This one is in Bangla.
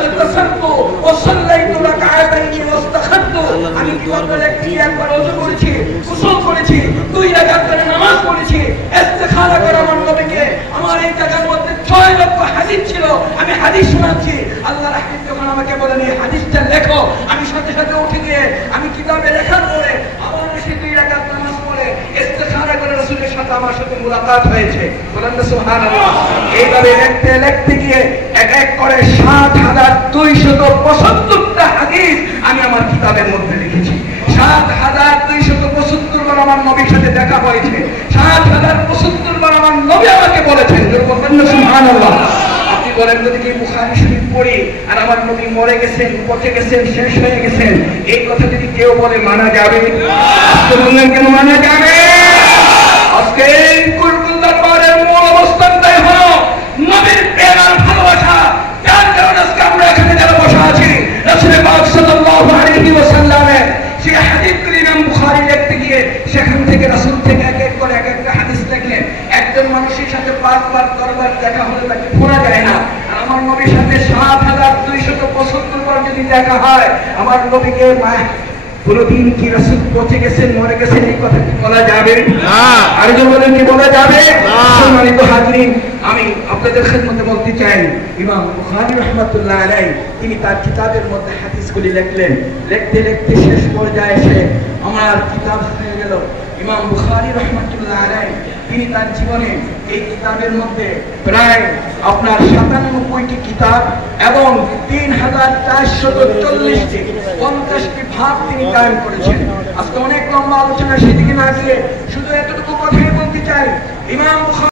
লাগতাসালতু ওয়া সাল্লাইতু রাকাআতাইনি ওয়াস্তাখারতু, আমি কিভাবে একটি একবার ওযু করেছি, গোসল করেছি, 2 রাকাত করে নামাজ পড়েছি, ইস্তিখারা করে আমার নবীকে। আমার এই জায়গার মধ্যে 6 লক্ষ হাদিস ছিল, আমি হাদিস শোনাচ্ছি। আল্লাহর হাবিব যখন আমাকে বলেন এই হাদিসটা লেখো, আমি সাথে সাথে উঠে গিয়ে আমি কিতাবে লেখার পরে আবার এসে 2 রাকাত নামাজ পড়ে ইস্তিখারা করে রাসূলের সাথে আমার সাথে মুলাকাত হয়েছে। বলেন না সুবহানাল্লাহ। এইভাবে লিখতে গিয়ে এক এক করে ৭,২৭৫টা হাদিস আমি আমার কিতাবের মধ্যে লিখেছি। ৭,২৭৫ বার আমার নবীর সাথে দেখা হয়েছে, ৭,০৭৫ বার আমার নবী আমাকে বলেছেন। বলেন না সুবহানাল্লাহ। আপনি বলেন যদি কি বুখারী শরীফ পড়ি আর আমার নবী মরে গেছেন, পচে গেছেন, শেষ হয়ে গেছেন, এই কথা যদি কেউ বলে মানা যাবে? আজকে বললেন কেন মানা যাবে? আজকে কুরকুল দরবারের মূল অবস্থানটাই হলো নবীর প্রেম আর ভালোবাসা। যার কারণে আজকে আমরা এখানে যারা বসে আছি, রাসূল পাক সাল্লাল্লাহু আলাইহি ওয়াসাল্লামের সেই হাদিসগুলি ইমাম বুখারী লিখতে গিয়ে সেখান থেকে রাসূল থেকে এক এক করে এক একটা হাদিস লেখলেন। একজন মানুষের সাথে 5 বার 10 বার দেখা হলে তাকে ভোলা যায় না। আমার নবীর সাথে ৭,২৭৫ বার যদি দেখা হয়, আমার নবীকে কোনদিন কি রাসূল পচে গেছেন, মরে গেছেন এই কথা কি বলা যাবে? না। আর যে বলেন কি বলা যাবে? সম্মানিত হাজরিন, আমি আপনাদের খেদমতে বলতে চাই, ইমাম বুখারী রাহমাতুল্লাহ আলাইহি তিনি তার কিতাবের মধ্যে হাদিসগুলি লিখলেন। লিখতে লিখতে শেষ পর্যায়ে এসে আমার কিতাব হয়ে গেল। ইমাম বুখারী রাহমাতুল্লাহ আলাইহি তিনি তার জীবনে এই কিতাবের মধ্যে প্রায় আপনার ৯৭টি কিতাব এবং ৩,৪৪০টি ৫০টি ভাগ তিনি কায়েম করেছেন। আজকে অনেক লম্বা আলোচনা, সেদিকে না গিয়ে শুধু এতটুকু কথাই বলতে চাই। ইমাম